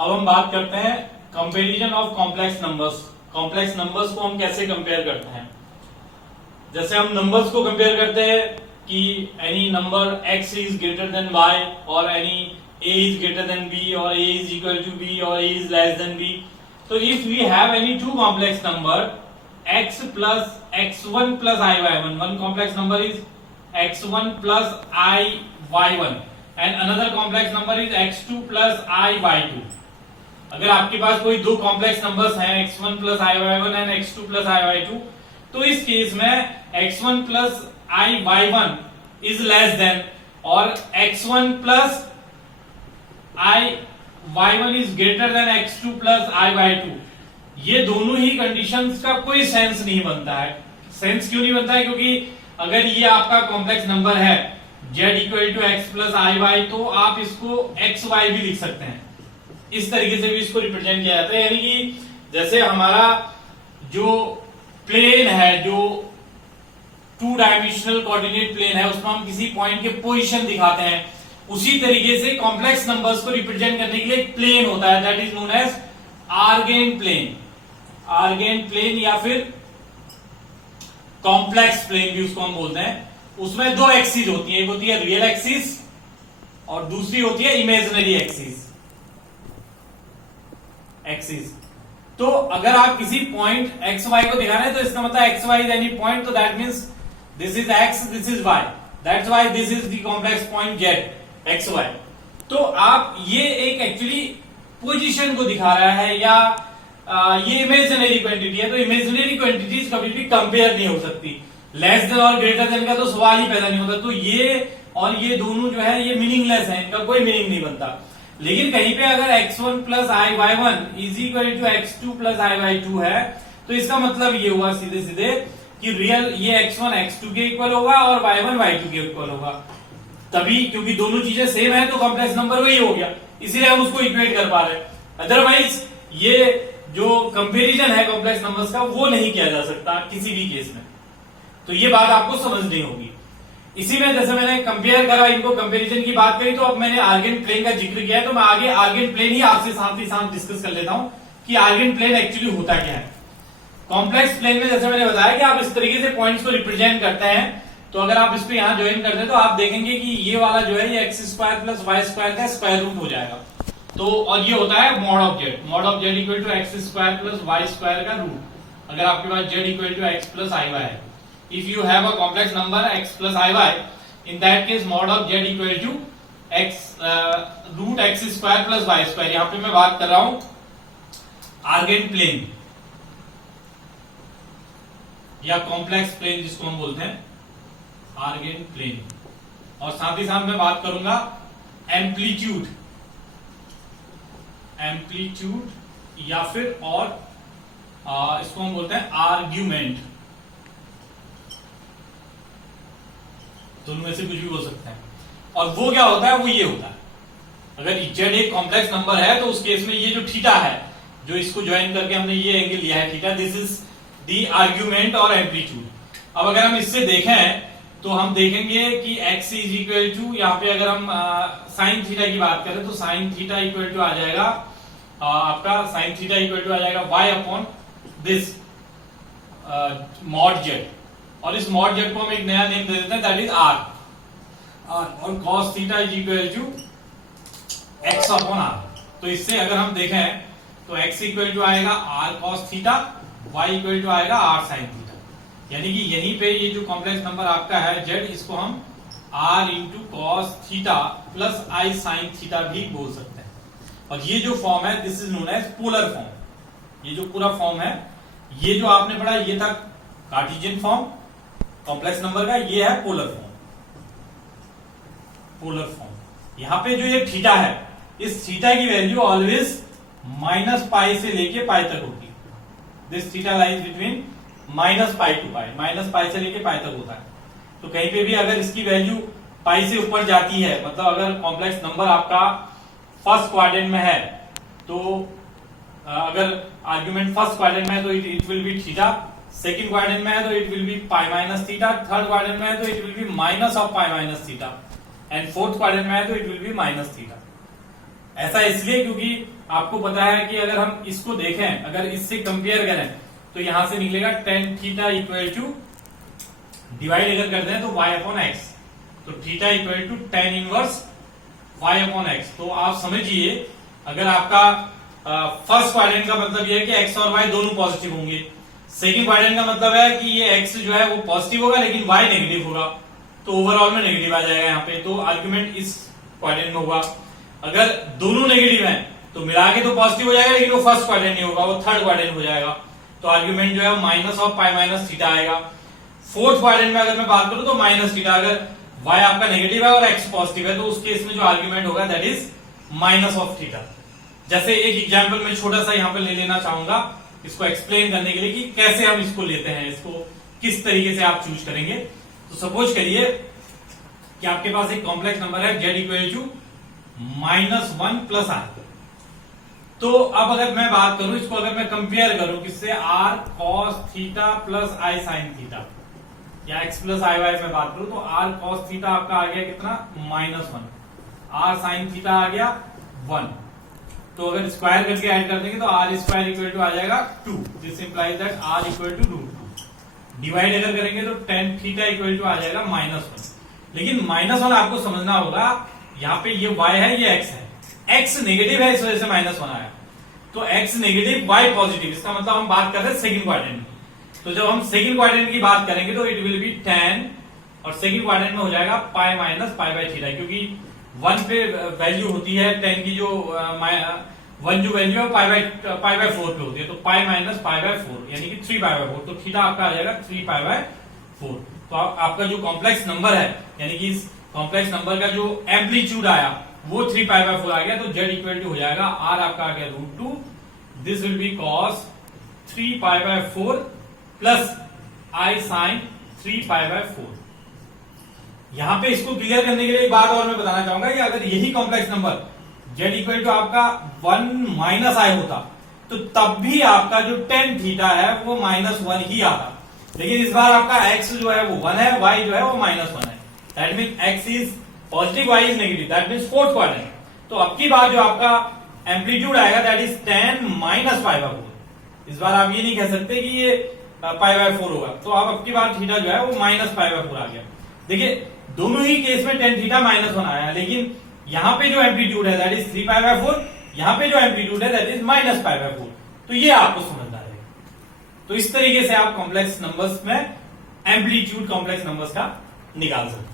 अब हम बात करते हैं comparison of complex numbers. Complex numbers को हम कैसे कंपेयर करते हैं। जैसे हम नंबर्स को कंपेयर करते हैं कि any number x is greater than y और any a is greater than b और a is equal to b और a is less than b। तो if we have any two complex number x plus x1 plus i y1, one complex number is x1 plus i y1 and another complex number is x2 plus i y2। अगर आपके पास कोई दो complex numbers हैं x1 plus i y1 and x2 plus i y2, तो इस case में x1 plus i y1 is less then और x1 plus i y1 is greater then x2 plus i y2। ये दोनों ही कंडीशंस का कोई sense नहीं बनता है। सेंस क्यों नहीं बनता है? क्योंकि अगर ये आपका कॉम्प्लेक्स नंबर है z equal to x plus i y, तो आप इसको एक्स वाई भी लिख सकते हैं। इस तरीके से भी इसको रिप्रेजेंट किया जाता है। यानी कि जैसे हमारा जो प्लेन है, जो टू डायमेंशनल कोऑर्डिनेट प्लेन है, उसमें हम किसी पॉइंट के पोजीशन दिखाते हैं, उसी तरीके से कॉम्प्लेक्स नंबर्स को रिप्रेजेंट करने के लिए एक प्लेन होता है, that is known as Argand plane. Argand plane या फिर कॉम्प्लेक्स प्लेन भी उसको हम बोलते हैं। उसमें दो एक्सिस होती है, एक होती है रियल एक्सिस और दूसरी होती है इमेजिनरी एक्सिस। तो अगर आप किसी पॉइंट एक्स वाई को दिखा रहे हैं, तो इसका मतलब X Y is any point, तो that means this is X, this is Y, that's why this is the complex point Z X Y. तो आप ये एक एक्चुअली पोजीशन को दिखा रहा है या ये इमेजिनरी क्वांटिटी है, तो इमेजिनरी क्वांटिटीज कभी भी कंपेयर नहीं हो सकती। लेस देन और ग्रेटर देन का तो सवाल ही पैदा नहीं होता। तो ये और ये दोनों जो है ये मीनिंगलेस है, इनका कोई मीनिंग नहीं बनता। लेकिन कहीं पे अगर x1 plus i y one is equal to x2 plus i y two है, तो इसका मतलब ये हुआ सीधे सीधे कि रियल ये x1 x2 के इक्वल होगा और y1 y2 के इक्वल होगा। तभी, क्योंकि दोनों चीजें सेम है, तो कॉम्प्लेक्स नंबर वही हो गया, इसीलिए हम उसको इक्वेट कर पा रहे हैं। अदरवाइज ये जो कंपेरिजन है कॉम्प्लेक्स नंबर्स का, वो नहीं किया जा सकता किसी भी केस में। तो ये बात आपको समझनी होगी। इसी में जैसे मैंने कंपेयर करा, इनको कंपैरिजन की बात करी, तो अब मैंने आर्गेन प्लेन का जिक्र किया है, तो मैं आगे आर्गेन प्लेन ही आपसे साथ ही साथ डिस्कस कर लेता हूं कि आर्गेन प्लेन एक्चुअली होता क्या है। कॉम्प्लेक्स प्लेन में जैसे मैंने बताया कि आप इस तरीके से पॉइंट्स को रिप्रेजेंट करते हैं। तो अगर आप इसको यहां ज्वाइन करते हैं, तो आप देखेंगे कि ये वाला जो है ये X square plus Y square का स्क्वायर रूट हो जाएगा। तो और ये होता है mod of Z. Mod of Z equal to X square plus Y square का रूट, अगर आपके पास Z equal to x plus i Y है। If you have a complex number x plus iy, in that case mod of z equal to x root x square plus y square। यहां पे मैं बात कर रहा हूं argan plane या complex plane जिसको हम बोलते हैं, आर्गेन प्लेन। और साथ ही साथ मैं बात करूंगा एम्पलीट्यूड, एम्पलीट्यूड या फिर और इसको हम बोलते हैं आर्ग्यूमेंट। दोनों में से कुछ भी हो सकता है। और वो क्या होता है? वो ये होता है, अगर z एक कॉम्प्लेक्स नंबर है, तो उस केस में ये जो थीटा है, जो इसको ज्वाइन करके हमने ये एंगल लिया है theta, this is the argument और एम्पलीट्यूड। अब अगर हम इससे देखें, तो हम देखेंगे कि x इज इक्वल टू, यहाँ पे अगर हम साइन थीटा की बात करें, तो साइन थीटा इक्वल टू आ जाएगा आपका साइन थीटा इक्वल टू आ जाएगा y upon this mod Z. और इस मॉड जेड को हम एक नया नेम दे देते हैं, दैट इज आर। और cos theta is equal to x upon r. तो इससे अगर हम देखें, तो x इक्वल टू आएगा r cos theta, y equal to आएगा r sin थीटा। यानी कि यहीं पे ये जो कॉम्प्लेक्स नंबर आपका है z, इसको हम r into cos theta plus i sin theta भी बोल सकते हैं। और ये जो फॉर्म है, this is known as polar form. ये जो पूरा फॉर्म है, ये जो आपने पढ़ा, ये था कार्टेशियन फॉर्म कॉम्प्लेक्स नंबर का, ये है पोलर फॉर्म। पोलर फॉर्म यहां पे जो ये थीटा है, इस थीटा की वैल्यू ऑलवेज माइनस पाई से लेके पाई तक होती है। This theta lies between minus pi to pi, minus pi से लेके पाई तक होता है। तो कहीं पे भी अगर इसकी वैल्यू पाई से ऊपर जाती है, मतलब अगर कॉम्प्लेक्स नंबर आपका फर्स्ट क्वाड्रेंट में है, तो अगर आर्ग्यूमेंट फर्स्ट क्वाड्रेंट में है, तो it will be theta. Second quadrant में है, तो it will be pi minus theta. Third quadrant में है, तो it will be minus of pi minus theta. And fourth quadrant में है, तो it will be minus theta. ऐसा इसलिए क्योंकि आपको पता है कि अगर हम इसको देखें, अगर इससे कंपेयर करें तो यहां से निकलेगा tan theta equal to, divide अगर करते हैं तो y अपॉन एक्स, तो theta equal to tan inverse y upon x. तो आप समझिए अगर आपका फर्स्ट क्वाड्रेंट का मतलब ये है कि x और y दोनों पॉजिटिव होंगे, सेकंड क्वाड्रेंट का मतलब है कि ये x जो है वो पॉजिटिव होगा लेकिन y नेगेटिव होगा, तो ओवरऑल में नेगेटिव आ जाएगा यहाँ पे। तो आर्ग्यूमेंट इस क्वाड्रेंट में होगा। अगर दोनों नेगेटिव हैं तो मिला के तो पॉजिटिव हो जाएगा, लेकिन वो फर्स्ट क्वाड्रेंट नहीं होगा, वो थर्ड क्वाड्रेंट हो जाएगा। तो आर्ग्यूमेंट जो है minus of pi minus theta आएगा। फोर्थ क्वाड्रेंट में अगर मैं बात करूं तो माइनस थीटा, अगर y आपका नेगेटिव है और x पॉजिटिव है तो उस केस में जो आर्ग्यूमेंट होगा that is minus of theta. जैसे एक एग्जांपल मैं छोटा सा यहाँ पे ले लेना चाहूंगा इसको एक्सप्लेन करने के लिए कि कैसे हम इसको लेते हैं, इसको किस तरीके से आप चूज करेंगे। तो सपोज करिए कि आपके पास एक कॉम्प्लेक्स नंबर है z equal to -1 plus r। तो अब अगर मैं बात करूं इसको, अगर मैं कंपेयर करूं किससे, r cos theta plus i sin theta या x प्लस आई वाई में बात करूं तो r cos थीटा आपका आ गया कितना, -1, r sin थीटा आ गया 1। तो अगर स्क्वायर करके ऐड कर देंगे तो r स्क्वायर इक्वल टू आ जाएगा 2, this implies that r equal to √2। Divide अगर करेंगे तो tan थीटा इक्वल टू आ जाएगा -1। लेकिन -1 आपको समझना होगा, यहाँ पे ये y है ये x है, x नेगेटिव है इस वजह से -1 आया। तो x नेगेटिव y पॉजिटिव, इसका मतलब हम बात कर रहे हैं सेकंड क्वाड्रेंट की। तो जब हम सेकंड क्वाड्रेंट की बात करेंगे तो इट विल बी tan, और सेकंड क्वाड्रेंट में हो जाएगा पाई माइनस पाई बाई थीटा, क्योंकि 1 पे वैल्यू होती है tan की जो 1 जो वैल्यू है पाई बाय 4 पे होती है, तो पाई माइनस पाई बाय 4 यानी कि 3 पाई बाय 4। तो थीटा आपका आ जाएगा 3 पाई बाय 4। तो आपका जो कॉम्प्लेक्स नंबर है यानी कि इस कॉम्प्लेक्स नंबर का जो एम्पलीट्यूड आया वो 3 पाई बाय 4 आ गया। तो z इक्वल टू हो जाएगा r आपका आ गया √2, this will be cos 3 pi by 4 plus i sin 3 pi by 4। यहां पे इसको क्लियर करने के लिए एक बात और मैं बताना चाहूंगा कि अगर यही complex number z equal to आपका 1 माइनस i होता तो तब भी आपका जो tan थीटा है वो -1 ही आता, लेकिन इस बार आपका x जो है वो 1 है, y जो है वो -1 है। That mean x is positive, y is negative, that mean fourth quadrant. तो अब की बार जो आपका एम्पलीट्यूड आएगा that is tan minus pi by 4। इस बार आप ये नहीं कह सकते कि ये पाई बाय 4 होगा, तो अब की बार थीटा जो है वो माइनस पाई बाय 4 आ गया। देखिए दोनों ही केस में tan थीटा -1 आया, लेकिन यहां पे जो एम्पलीट्यूड है दैट इज 3 पाई बाय 4, यहां पे जो एम्पलीट्यूड है that is minus pi by 4। तो ये आपको समझना है। तो इस तरीके से आप कॉम्प्लेक्स नंबर्स में एम्पलीट्यूड कॉम्प्लेक्स नंबर्स का निकाल सकते हैं।